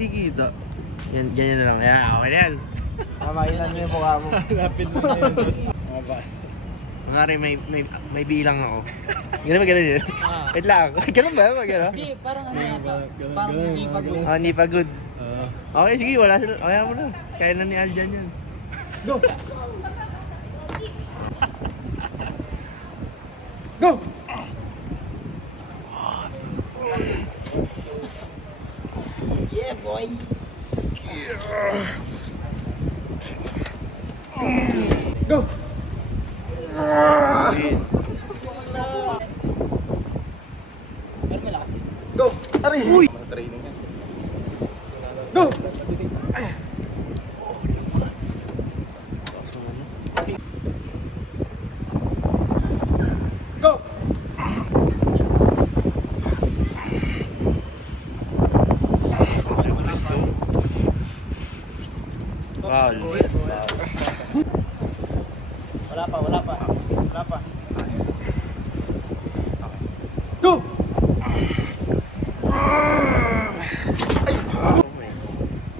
Hindi kita. Yan, ganyan na lang. Yeah, okay na yan. Mamakilan mo yung mukha mo. Lapit mo na yun. Mga boss. Kunwari may bilang ako. Ganun ba ganun yun? Wait lang. Ganun ba? Ganun? Hindi, parang ano yata. Parang hindi pagod. Ah, hindi pa good. Okay, sige. Wala sila. Kaya mo na. Kaya na ni Aljan yan. Go! Go! Yeah, boy. Go! Win. Pero malakas yun. Go! Aray! Uy! Mga training yan. Go! Go! Foul. Wala pa, wala pa. Wala pa. Go!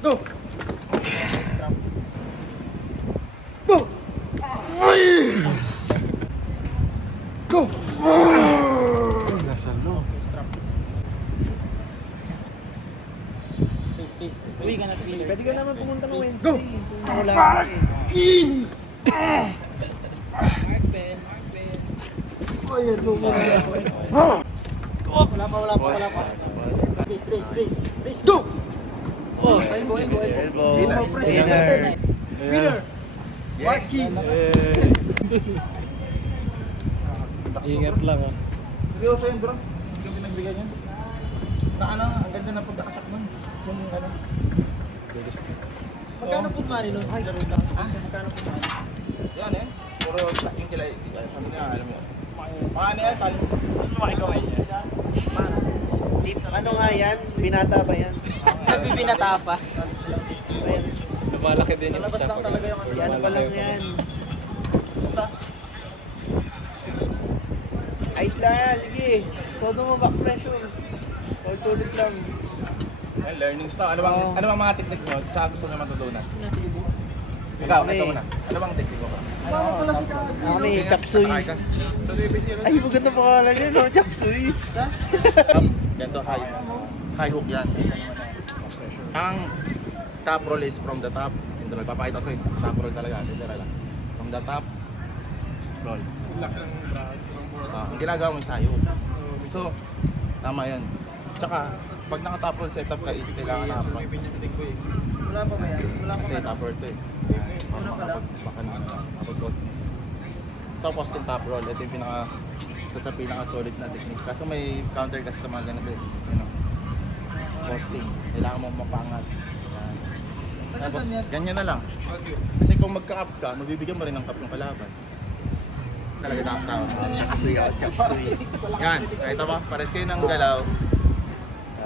Go! Go! Go! Nasa no. Space. Uy, ka na please. Pwede ka naman pumunta ng Wednesday. Go! Wala ka eh. Wala pa. Race. Go! Oh, elbow. Elbow. Winner. Winner! Joaquin! Ingat lang ah. Seryoso yan bro. Yung pinagbigay niyan. Na ano, ang ganda ng pagkakasak nun. Kung ano. Magkano po mali nun? Ay, laro lang. Magkano po mali? Yan eh. Puro yung kilay. Sabi niya, alam mo. Paano yan? Tali. Ano nga yan? Binata ba yan? Nabibinata pa. Lumalaki din yung Nalabas isa. lang talaga yung ano. Ano pa lang yan? Ayos lang yan, sige. Todo mo back pressure. Tulit lang. Ay, learning style. Ano bang mga technique mo? Tsaka gusto niya matutunan? Sinasibo. Ikaw, ito muna. Ano bang technique mo ba? Kami, chapsuy. So, BB0. Ay, maganda pangalan yun, no? Chapsuy. Ganito, high hook yan. Ang top roll is from the top. Literal, papakita ko sa'yo. Top roll talaga, literal lang. From the top, roll. Ang ginagawa mo yung sayo. So, tama yan. Tsaka, pag naka-top roll setup ka is kailangan naka-front. Wala pa ba yan? Wala pa Kasi ba? top roll to eh. Ano pala? Baka nakapag-post. Ito, posting top roll. Ito yung pinaka-solid na technique. Kaso may counter kasi sa mga ganito eh. Ano? Posting. Kailangan mo mapangat. Yan. Tapos, ganyan na lang. Kasi kung magka-up ka, magbibigyan mo rin ng cup yung kalaban. Talaga tao. Chapsuy ako, chapsuy. Yan, nakita mo? Pares kayo ng galaw.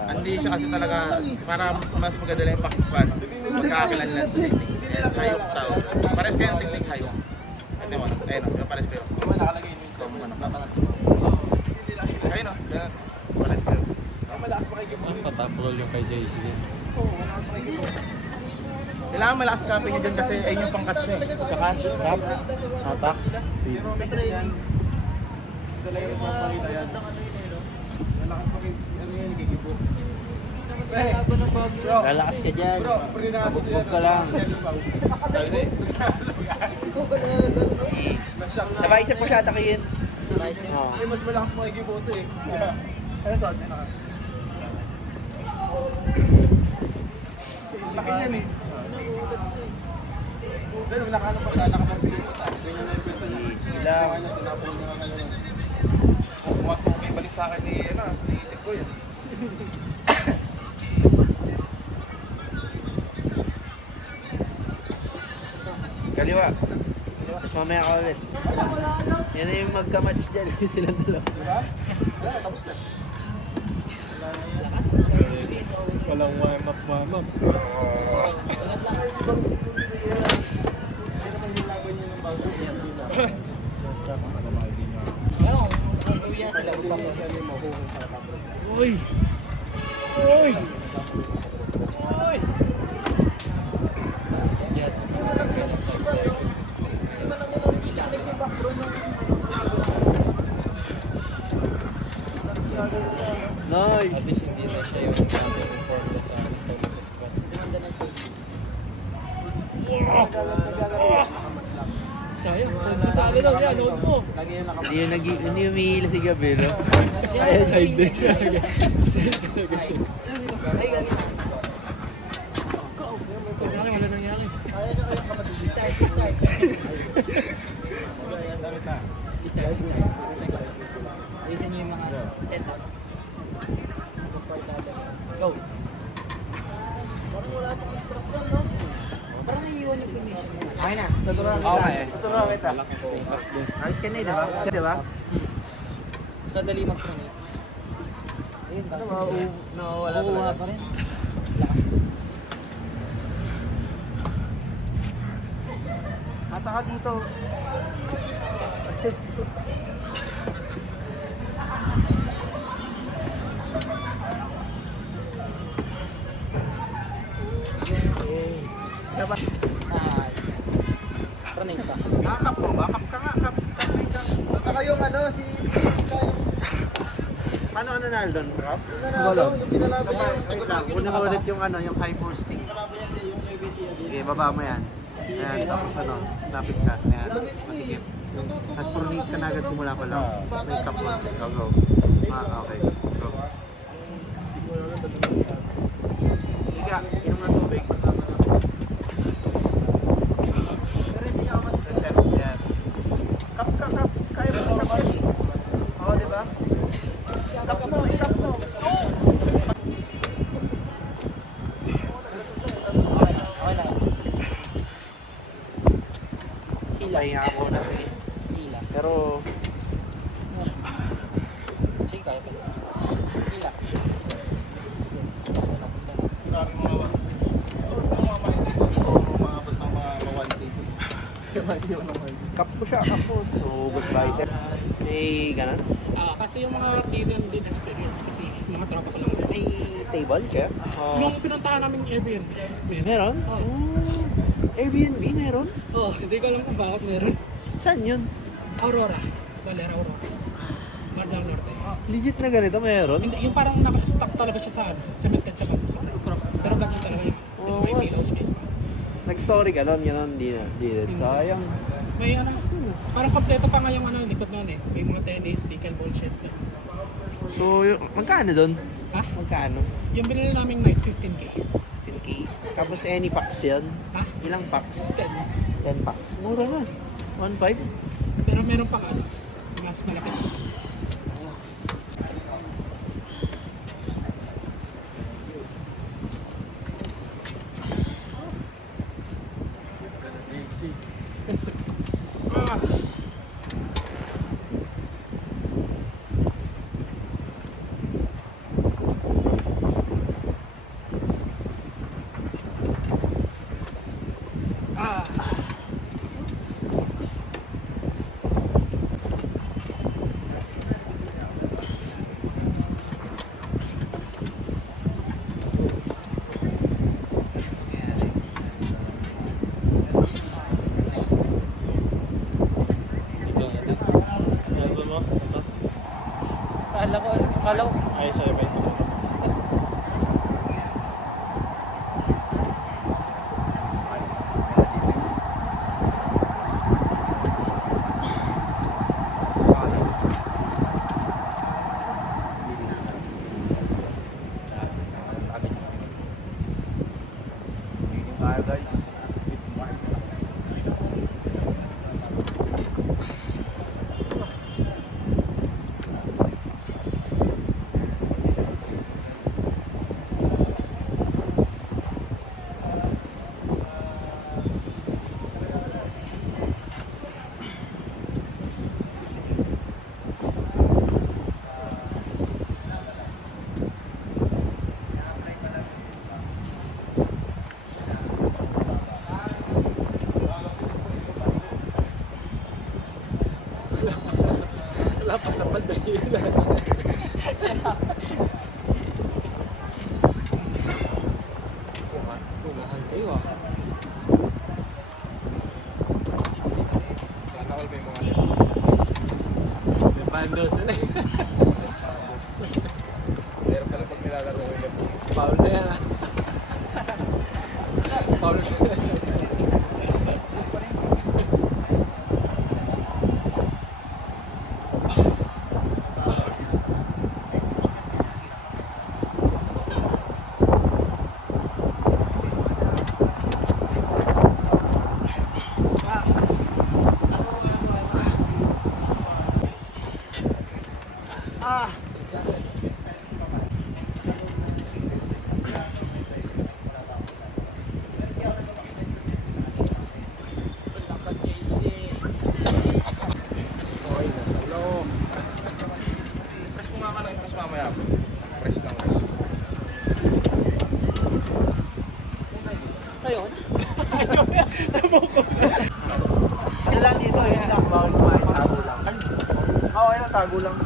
Hindi siya kasi talaga, para mas maganda lang yung pakikpan. Magkakakilan lang sa technique. And hayok tao. Pares kayo ng technique hayok. Ito mo, ayun o, yung pares kayo. Ito mo na kapag. Ayun o, ganun. Pares kayo. Ang patapol yung kay JC. Kailangan malakas capping niya dyan kasi ayun yung pang-catch niya. Pagka-catch, cap, attack. Talaga yung papakita yan. Malakas pa kayo. Ano yan, gigibo. Lalakas ka dyan. Bro, prinasa siya. Bubog ka lang. Sabay isa po siya atakihin. Oo. Ay, mas malakas makikibo ito eh. Ano saan? Laki niyan eh. Dahil nakano pa siya, nakapagpili ko. Ganyan na yung pesa niya. Ilang. Tinapon niya lang ano. Okay, balik sa akin ni Itik ko yan. Kaliwa. Tapos mamaya ka ulit. Yan na yung magka-match dyan. Silang dalawa. Diba? Wala, tapos na. Lakas. Walang warm-up. Ayun, gagawin yan sila. Uy! Uy! Uy! siya yung dating formula sa Philippines Quest. Ganda ng sayang, sabi daw yan, load mo. Lagi yung nakapas. Hindi umihila si Gabelo. Kaya side din. Ay, galing na. Wala nangyari. Kaya niya kayong kapatid. Start. Start. Ayusin niyo yung mga setups. Go. Parang wala pang instruction, no? Parang naiiwan yung formation mo. Okay na, tuturuan kita. Okay. Tuturuan kita. Ayos ka na eh, diba? Di ba? So, dali mag-pranay. Ayun, Ano, kasi nawawala nakuha talaga. pa rin. Lakas. Hata ka dito. Diba? Nice. Pranay pa. Kap mo ba? Kap ka nga, kap. Saka yung ano, si Isa yung Paano ka nanalo doon, bro? nanalo, yung pinalaban niya. Wait lang, una ka ulit yung ano, yung high posting. Pinalaban niya yung ABC din. Okay, baba mo yan. Ayan, tapos ano, lapit ka. Ayan, masigip. At purnis ka na agad simula pa lang. Tapos may cup mo. Go, go. Okay, go. Higa, inom ng tubig. Pero hindi ako mag-set. Ayan. Cup ka, cup. Kaya mo cup yan. Oo, di ba? Cup mo, cup mo. Okay na. Pahinga ako na. Hila. Pero, Sige, kaya pa. Hila. Grabe mga umabot ng mga 1 cup ko siya, cup ko. So, goodbye. May ganun? Kasi yung mga theory din experience kasi mga tropa ko lang. May table, chef? Yung pinuntahan namin yung Airbnb. Meron? Oo. Airbnb, meron? Oh, hindi ko alam kung bakit meron. Saan yun? Aurora. Valera Aurora. Bandang Norte. Legit na ganito, meron? Hindi, yung parang naka-stock talaga siya sa ano, cemented sa bago sa front. Pero ganito talaga yung Oo, may mas- pillow space pa. Nag-story ka nun, yun, di na. Sayang. May ano, parang kompleto pa nga yung ano, likod nun eh. May mga tennis, pickleball, shed. So, magkano dun? Ha? Magkano? Yung binili namin night, 15K. 15K. Tapos any packs yan? Ha? Ilang packs? 10. 10 packs. Mura na. 1.5? Pero meron pang ano, mas malapit. Kala ko. Ay, sorry ba? Bye, guys. Wala pa sa pandali. Kumahan kayo ah. Sana all may mga lip. May bando sila eh. Pero pala pag nilalaro ko Paul na yan. Paul na yan. Press mo nga ka lang, press mamaya. Press lang. Yun lang dito, yun lang. Bawal kumain, tago lang. Oo, ayun, tago lang.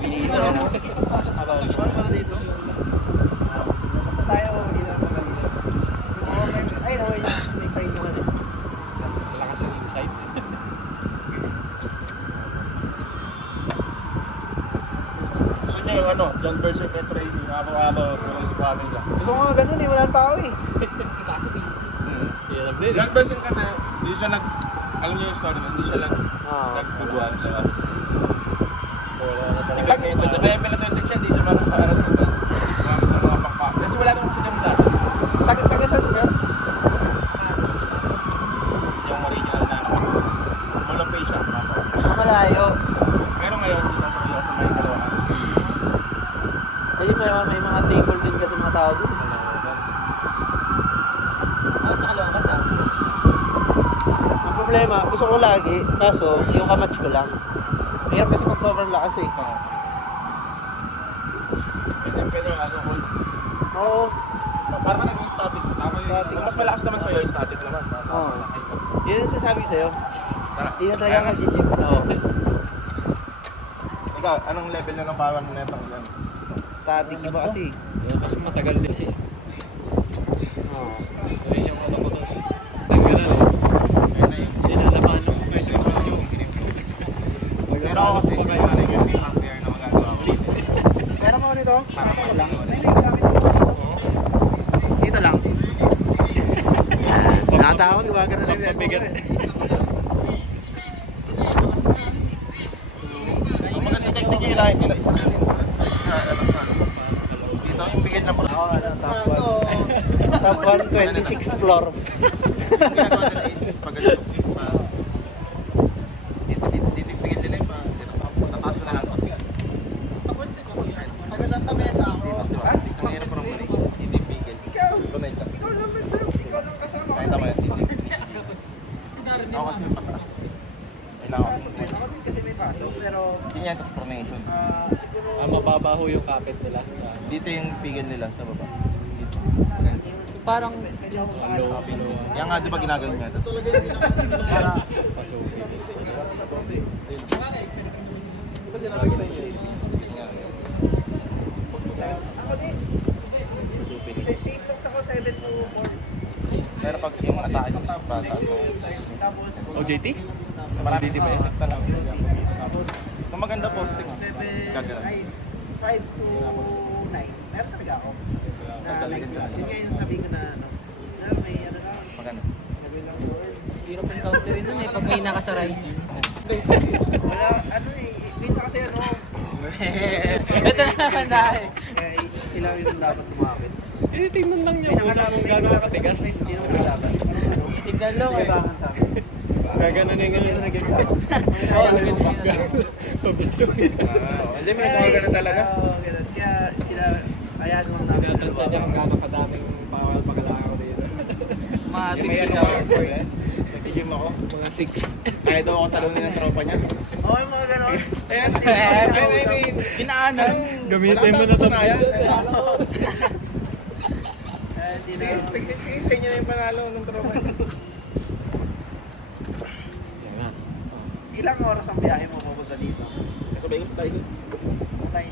Pinito. Bawal pala dito. Basta tayo, hindi lang magalitan. Ay, okay na. May sign naman eh. Malakas ang insight. Gusto niya yung ano, John Percy Petre, yung araw-araw, police squadron lang. Gusto ko nga ganun eh, walang tao eh. Kaso busy. Kaya lang din. John Percy kasi, hindi siya alam niyo yung story, hindi siya nagbubuhat. Diba? Wala na talaga. Kaya pinatested siya, hindi siya makapaaral ng mga pangka. Kasi wala naman sa dyan dati. Taga saan ka? Yung original na ano. Malapay siya, kaso. Malayo. Pero ngayon, dito sa may Caloocan. Ayun, may mga table din kasi mga tao doon. Sa Caloocan na. Ang problema, gusto ko lagi, kaso yung kamatch ko lang. Mahirap kasi pag sobrang lakas eh. Pero ano, hold. Oo. Parang naging static. Static. Mas malakas naman sa'yo, static naman. Oo. Yun yung sasabi sa'yo. Tara. Hindi na talaga ako mag-gym. Oo. Ikaw, anong level na ng power mo netong yan? Static iba kasi. Kasi matagal din sis. Oo. So yun yung ano ko doon. Ganun eh. Nilalaman ng presyo sa inyo. Pero ako kasi, sinanay ko yung fair na mag-ano ako. Pero mo nito? Para mas lang. Dito lang. Yan. Nakatakot, iwagan na rin. Mabigat. Ang maganda technique yung ilahin nila, isa na rin. Dito yung bigyan na Ako, top 1. Top 1, 26th floor. Yung ginagawa nila is pag ganito. Dito yung bigyan nila yung tataas ko na lang. Taga sa mesa ako. Ang hirap parang mali. Dito yung bigyan. Ikaw! Tunay ka. Ikaw naman sir. Ikaw naman kasama. Kahit tama yan, dito. Ako kasi pataas. Kailangan ko. Ako din kasi may pasok, pero Yun yan, tapos formation. siguro Mababa ho yung kapit nila sa ano. Dito yung pigil nila sa baba. Dito. Parang medyo below, below. Yan nga, di ba ginagawin niya? Tapos para Pasukin. ako din. Safe looks ako 7 to 4. pero pag yung mga tayo sa bata, Tapos OJT? marami Di pa ba? effect talaga. Kung maganda posting, 7 gagawin. ay 5 to 9. Meron talaga ako. Na like yun nga yung sabi ko na ano. Sir, may ano lang. Maganda. Sabi lang sir. Hirap yung counterin nun eh, pag may nakasarising. Wala, ano eh. Minsan kasi ano. Ito na naman dahil. Kaya sila yung dapat kumapit. Eh, tingnan lang niya May kung nakalaban gano'n nakatigas. Hindi nung nalabas. Tignan lang eh. Kailangan sa akin. Gagano na yung gano'n na ganyan. Oo, ganun yun. Hindi, may mga ganun talaga. Oo, ganun. Kaya lang namin. Tinatansya niya kung gano'n kadaming pagkalakaw dito. Yung may ano ka, eh. Nag-gym ako. Mga 6. Kaya daw ako talunin ng tropa niya. Oo, yung mga ganun. Ayan, I mean, Ginaanan. Gamitin mo na ito. Hindi na. Sige, sa inyo na yung panalo ng tropa niya. Yan nga. Ilang oras ang biyahe mo pupunta dito? Kasabay ko sa tayo. Patay.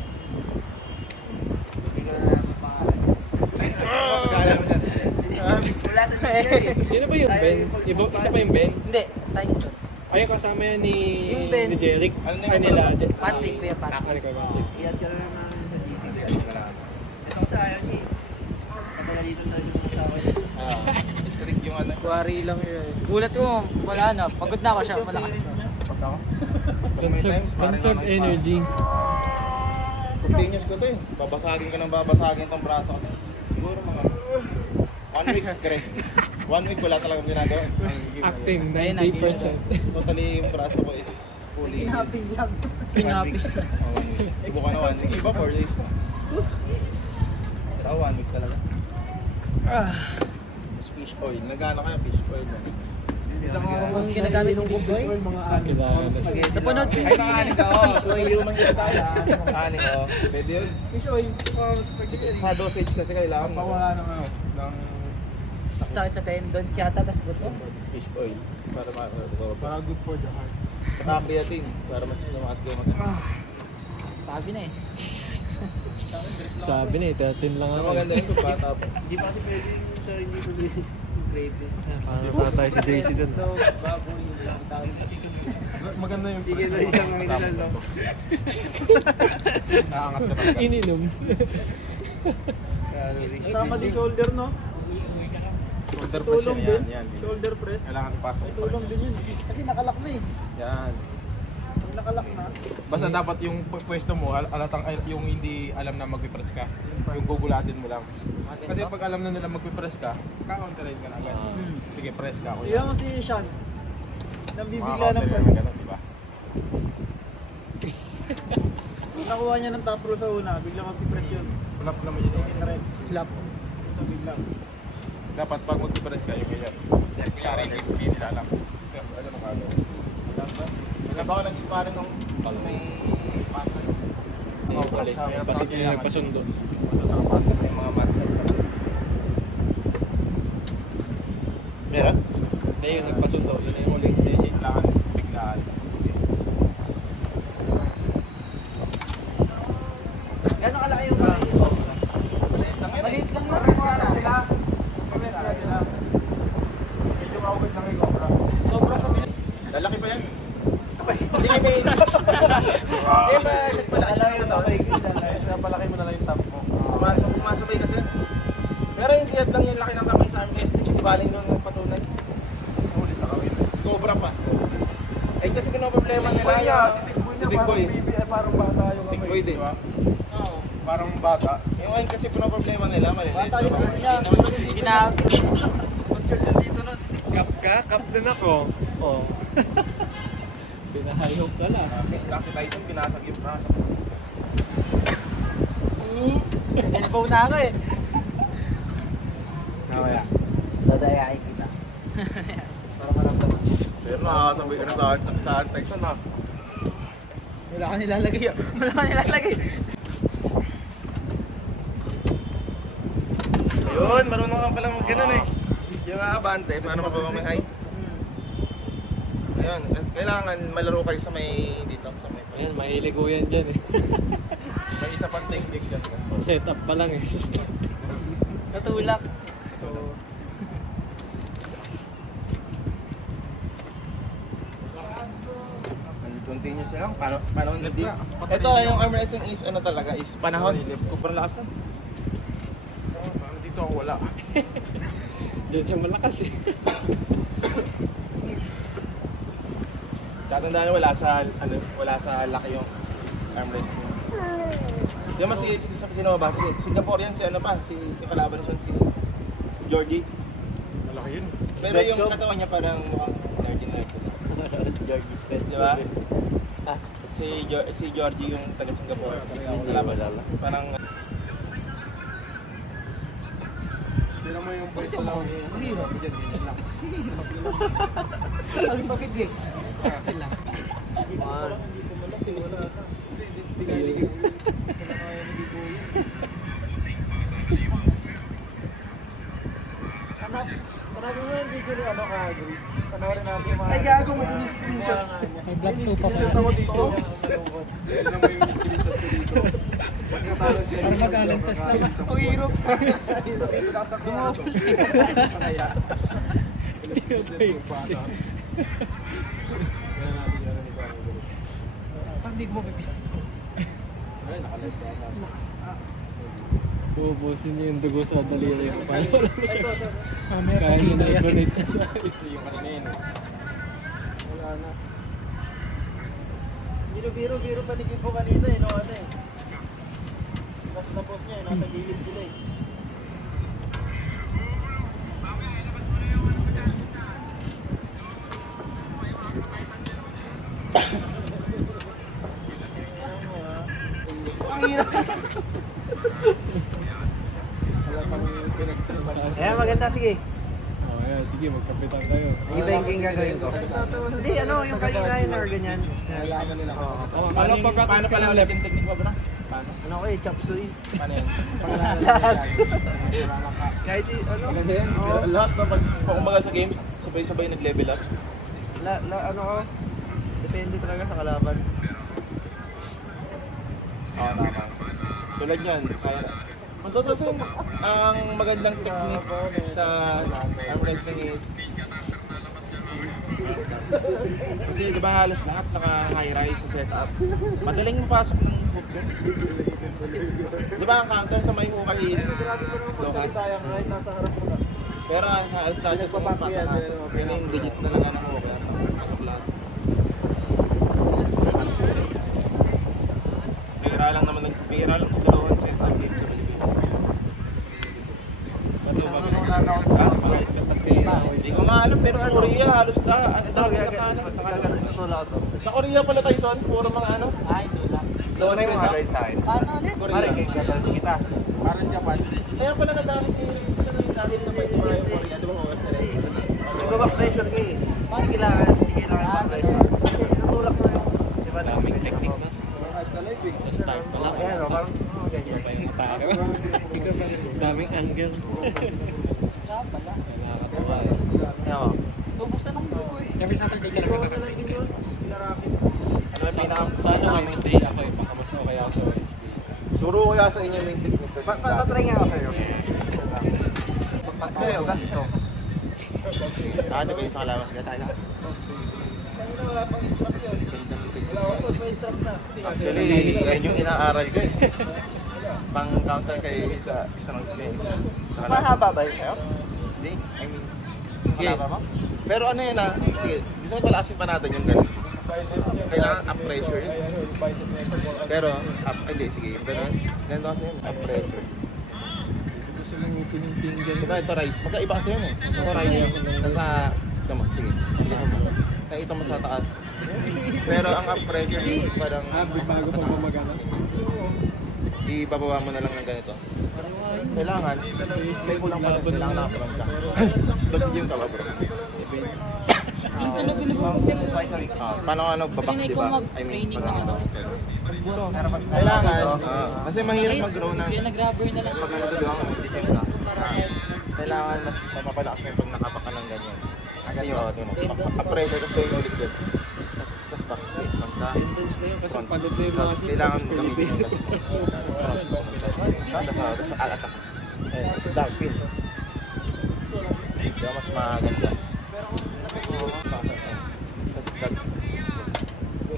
Hindi ko na pangalan. Pagkaalam mo dyan. Wala na siya. Sino ba yung Ben? Isa pa yung Ben? Hindi, Tyson. Ayaw kasama yan ni Yung Ben. ni Jeric. Ano na Ay yung nila. Patrick, Kuya Patrick. Ano ko Patrick? Iyan ka na naman sa GT. ano. Kuwari lang yun. Gulat ko, wala na. Pagod na ako siya, malakas na. Pag ako. Pag may times, parang Conserve ako energy. Continuous ko to eh. Babasagin ko ng babasagin tong braso ko. Tapos siguro mga 1 week rest. 1 week wala talagang ginagawa. Acting, Ayun, 90%. Totally yung braso ko is fully. Pinaping lang. Oh, Pinaping. 1 week. Subukan na 1 week. Iba 4 days na. Pero 1 week talaga. Tapos fish oil. Nagano kayo fish oil mo? Ang ginagamit ni Big Boy. Napanood ko. Ay, nakahanin ka. Oo, yung mangyari tayo. Nakahanin ka. Pwede yun. Fish oil. Sa dosage kasi kailangan mo. Sakit sa tendons yata, tas buto. Fish oil. Para Para good for the heart. saka creatine. Para mas lumakas kayo mag- Sabi na eh. Sabi na eh, 13 lang Pero ako. maganda yun kung bata pa. Hindi pa kasi pwede yung sa hindi ko grade. Paano tatay si JC dun? Maganda yung Sige na isang minilal, no? Nakaangat ka talaga. Ininom. Sama din shoulder, no? Shoulder press Tulong yan. din. Yan. Shoulder press. Kailangan ipasok. May tulong din yun. Kasi nakalak na eh. Yan. Pag nakalak na, Basta dapat yung pwesto mo, alatang yung hindi alam na magpipress ka, yung gugulatin mo lang. Kasi pag alam na nila magpipress ka, ka-counterine ka na agad. Sige, press ka. Iyan mo si Sean. Nang bibigla ng Mga press. ganun, di ba? Nakuha niya ng top roll sa una, bigla magpipress yun. Flap naman yun. Second rep. Flap. Ito bigla. Dapat pag magpipress ka, yung ganyan. Kaya hindi nila alam. Alam mo ka. Kasi ba ako nag-sparring nung may pasok. Oo, balik. Nagpasundo. Kasi mga match. Meron? Hindi, yung nagpasundo. Yun yung uling JC. Kailangan biglaan. Gano'ng kalaki yung maliit? Maliit lang na. Press na sila. Medyo maugad lang yung cobra. Sobrang kabili. Lalaki pa yan. Hindi may... Hindi ba nagpalaki siya ng katawan? Napalaki mo na lang yung top mo. Sumasabay kasi. Pero hindi at lang yung laki ng kamay sa arm wrestling. Si Baling nung nagpatunay. Ulit nakawin. Si Cobra pa. Eh kasi pinoproblema nila Si Big Boy yung... niya, parang bata yung Big kamay, Boy din. di ba? Oo. Parang bata. Yung ngayon kasi pinoproblema nila, maliliit. Bata yung dito niya. Pagkar dyan dito nun. Kap ka? Kap din ako. Oo. Pinahayop ka lang. Kasi Tyson, pinasag yung braso. Elbow na ako eh. Nawala. Dadayain kita. Para maramdaman. Pero nakakasabay ka na sa Tyson ha. Wala ka nilalagay. Wala ka nilalagay. Ayun, marunong ka palang mag-ganon eh. Yung aabante, paano makuha may height? Ayun, kailangan malaro kayo sa may dito, sa may Ayan, mahilig ko yan dyan eh. May isa pang technique dyan. Set up pa lang eh. Natulak. Continuous lang. Paano hindi? Ito yung arm wrestling is ano talaga, is panahon. Sobrang lakas na. Parang dito ako wala. Diyan siya malakas eh. Tsaka tandaan wala sa laki yung arm wrestling. Yung mas sino ba? Si Singaporean si ano pa, si yung kalaban siya si Georgie. Malaki yun. Pero yung katawan niya parang mukhang Georgie na. Georgie Spet. Di ba? Si Georgie yung taga Singapore. Kalaban. Parang Tira mo yung pwesto lang. Ang pagigil. Marami mo yung video ni ano ka, panoorin natin yung mga... Ay, gago mo yung screenshot. May black soup ako. Screenshot ako dito. Tignan mo yung screenshot ko dito. Pag natalo siya, Parang magalang test lang. Ang hirap. Pinasak ko ako. Kaya. Hindi ko pa yun. Pag di mo pipi. Uubusin niya yung dugo sa daliri ko. Kaya niya na-donate na siya. Yung kanina yun. Wala na. Biro-biro pa ni Kimpo kanina eh, no ano eh. Tapos na post niya eh, nasa gilid sila eh. Wala pang pinagtripan. Ayan, maganda, sige. Oh, ayan, sige, magkapitan kayo. I-banking gagawin ko. Hindi, ano, yung kanina yun or ganyan. Nalaman nila. Oo. Paano pala ulit yung technique mo, bro? Paano? Ano ko eh, chop suey. Paano yan? Lahat. Kahit ano, Maganda yan. oo. Lahat na pag kumbaga sa games, sabay-sabay nag-level up. Ano ko, depende talaga sa kalaban. Oo, tama. Tulad yan, kaya na. Kung tutusin, ang magandang technique sa arm wrestling is kasi di ba halos lahat naka-high rise sa setup. Madaling mapasok ng hook doon. Di ba ang counter sa may hukay is low hand? Kahit nasa harap ko na. Pero sa halos lahat sa mga pataas, yun yung digit talaga ng hukay. Pasok lahat. Bira lang naman dalawang setup game sa Pilipinas. Hindi ko nga alam, pero sa Korea halos ang dami na Sa Korea pala tayo son, puro mga ano? Ay, tulak. Low and setup. sa akin. Paano ulit? Korea. kita. Parang Japan. Kaya pala nadami natin na may mga yung Korea, di ba mga website? Nag-back pressure ka eh. Hindi kailangan back pressure. Kasi natulak mo yung, di ba? Daming technique na. Sa live eh. Sa start pa lang. Ayan, o, parang, Gusto pa yung atake. Ikaw pa rin. Daming angle. Nakakatawa eh. Ayan o. Ubus na ng buko eh. Every Saturday ka lang nakaka-training ka. Ano yung Sana Wednesday ako eh. Baka mas okay ako sa Wednesday. Turo ko kaya sa inyo yung technique. Patry nga ako sa'yo. Sa'yo, ganito. Ano ba yung sa kalamas ka tayo? Wala pang strap yun. Wala ko, may strap na. Actually, yan yung inaaral ko eh. Pang counter kay sa isang play. Sa kalamas. Mahaba ba yun sa'yo? Hindi, I mean, sige. Pero ano yun ah, sige, gusto mo palakasin pa natin yung ganun. Kailangan up pressure yun. Pero, hindi, sige, yung ganun. Ganun kasi yun, up pressure. Gusto lang yung pinipinggan. Diba ito rice, magkaiba kasi yun eh. Ito rice, nasa, tama, sige, nakita mo sa taas. Pero ang up pressure is parang, Bago pa mamagana. ibababa mo na lang ng ganito. Kailangan, may kulang pa rin, kailangan nakasalan ka. Dog-gym ka ba bro? Paano ka nagbabak, di ba? I mean, pag ano. Kailangan, kasi mahirap mag-grow na. Nag-rubber na lang. Pag nagagawa mo, hindi siya na. Kailangan mas mapapalakas mo yung pag nakabak ka ng ganyan. Kasi yun, pressure, tapos gawin ulit yun. Tapos back, kasi pagka, Intense na yun kasi pagod na yung mga tapos kailangan mo gamitin yung guts mo. Tapos al-attack. Tapos dark pin. Kaya mas maganda. Tapos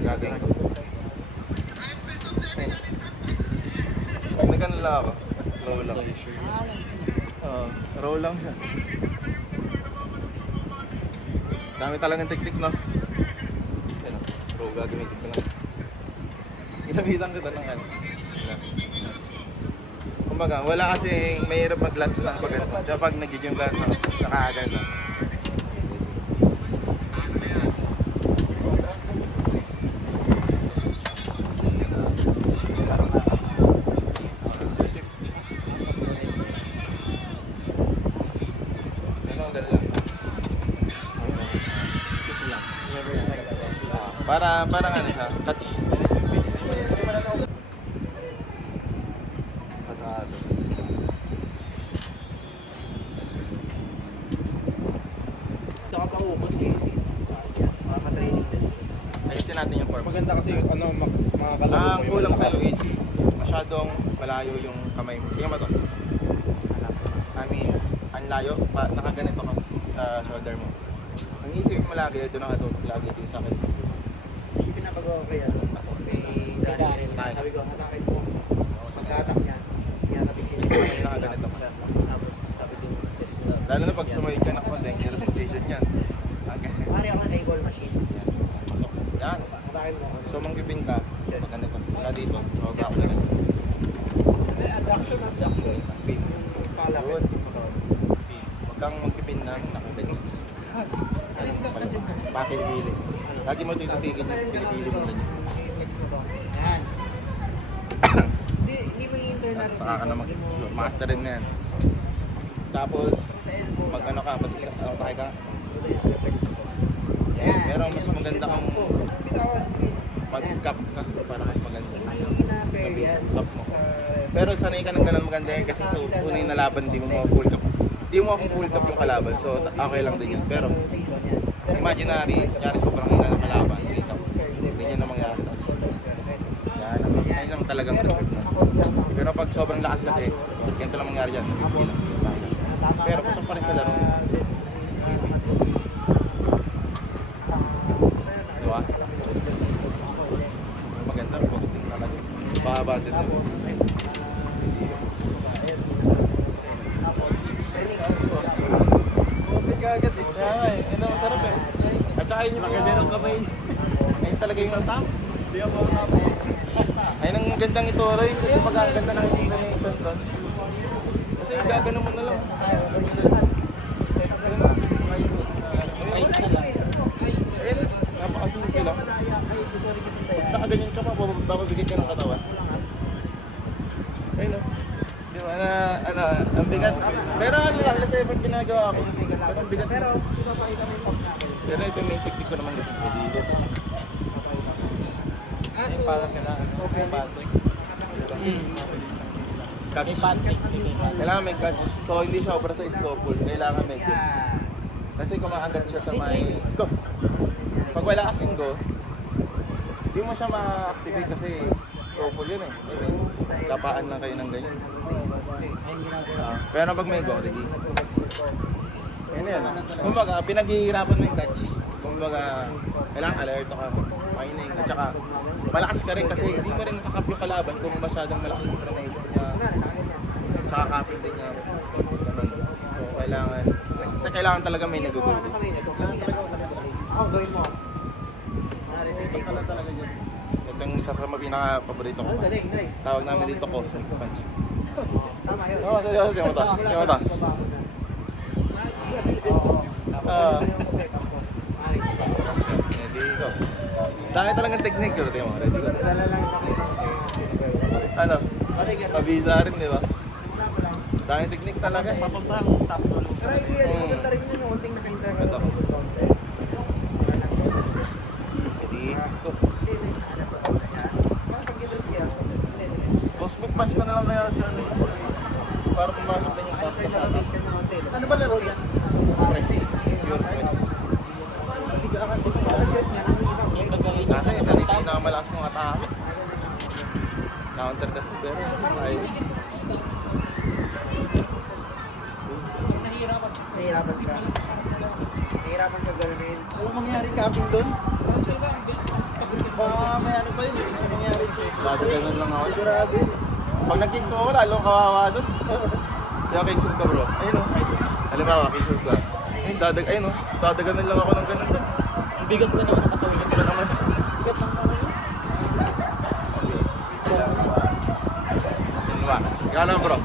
gagawin ko. Pag nagano lang ako, roll lang. Roll lang siya. Dami talagang technique, no? Yan o, roll gagamitin ko lang. Ginabitan kita ng ano. Kumbaga, wala kasing mahirap mag-lats lang pag ano. Kaya pag nag-gym ka, nakakagan lang. Parang ano siya, touch. Pataas. Ito ka pa ukot kasi. Para matraining din. Ayusin natin yung form. Maganda kasi ano, mga kalaro Ang kulang sa'yo is masyadong malayo yung kamay mo. Tingnan mo to. I mean, ang layo, nakaganito ka sa shoulder mo. Ang isipin mo lagi, doon nakatutok lagi din sa akin. Hindi pinapagawa ko yan. Pasok. Kay Daniel. Sabi ko, hatakin mo. Pagka-attack niya, hinatapin ko. nakaganito ka. Tapos sabi din test na. Lalo na pag sumayod ka na ko, dangerous position yan. Okay. Pare ako na goal machine. Pasok. Yan. Atakin mo. So manggipin ka, ganito. Wala dito. So ako na. Abduction. Pin. Palaki. Yun. Pin. Huwag kang magpipin na nakaganyan. Pakilibili. Lagi mo ito ititigil yung pinipili mo ganyan. Flex mo to. Yan. Hindi mo yung internal. Tapos saka ka na masterin na yan. Tapos, mag-ano ka, pag-isa tayo ka. Yan. Pero mas maganda kang mag-cup ka para mas maganda. Hindi na fair yan. Cup mo. Pero sanay ka ng ganun maganda yan kasi tunay na laban, di mo ma-full cup. Di mo ma-full cup yung kalaban, so okay lang din yun. Pero, imaginary, kunyari sobrang hina ng kalaban, so ikaw, ganyan na mangyari. Yan lang talagang reserve mo. Pero pag sobrang lakas kasi, ganito lang mangyari yan, nabibilang tayo. Pero pasok pa rin sa laro. Diba? Maganda, posting talaga. Pakabandit na. Okay ka agad eh. Kaya nga eh, yun ang masarap eh. At saka yun yung Maganda ng kamay. ayun talaga yung Hindi ako makakapit. ayun ang gandang ito, Roy. Kasi pag ang ganda ng explanation doon. Kasi gagano mo na lang. Ice na lang. Ayun, napakasimple lang. Pag nakaganyan ka pa, bababigay ka ng katawan. Ayun o. Di ba na, ano, ang bigat. Pero ano lang, kasi pag ginagawa ko, pero ang bigat. Pero ito may technique ko naman kasi. Dito. Para kailangan. Okay, Patrick. Catch. May Patrick. Kailangan may catch. So hindi siya obra sa scope. Kailangan may go. Kasi kumakagat siya sa may go. Pag wala kasing go, hindi mo siya ma-activate kasi scope yun eh. I mean, kapaan lang kayo ng ganyan. Pero pag may go, ready. Yan yan. Kumbaga, pinaghihirapan mo yung catch. Kumbaga, kailangan alerto ka. Mining. At saka, malakas ka rin kasi hindi mo rin makakap yung kalaban kung masyadong malakas yung pronation niya. Tsaka kapit din niya. Ganun. So, kailangan talaga may nag-go. Ako, gawin mo. Take ka lang talaga dyan. Ito yung isa sa pinaka-paborito ko. Ang galing, nice. Tawag namin dito Cosmic Punch. Tama yun. Oo, seryoso. Tingnan mo to. Tingnan mo to. Ready go. Dami talagang technique yun. Tingnan mo. Ready go. Dala lang ipakita sa sa'yo. Ano? Pare, ganun. Mabisa rin, di ba? Dami technique talaga. Papunta ang top dulo. Pero hindi yan, maganda rin yun yung unting naka-internal Ito. concept. Ready go. Parang pag-idrop yan. Cosmic Punch ko na lang kaya sa ano. Para pumasok din yung kapta sa atin. Ano ba laro yan? Press. Pure press. Yung magaling. Kasi ito rin yung nakamalakas mong atake. Counter kasi pero ay Nahihirapan ka. Nahihirapan ka galawin. Walang mangyaring capping doon? Baka may ano pa yun. May mangyari ko. lagi ganun lang ako. Sigurado yun. Pag nag-kicks mo ako, lalong kawawa doon. Yung kicks ka bro. Ayun o. Halimbawa, kicks ka. Ayun, ayun o. Dadaganan lang ako ng ganun doon. Ang bigat ko naman nakatawin. Ito naman. Bigat ng ano yun. Yun ba? Ikaw naman bro.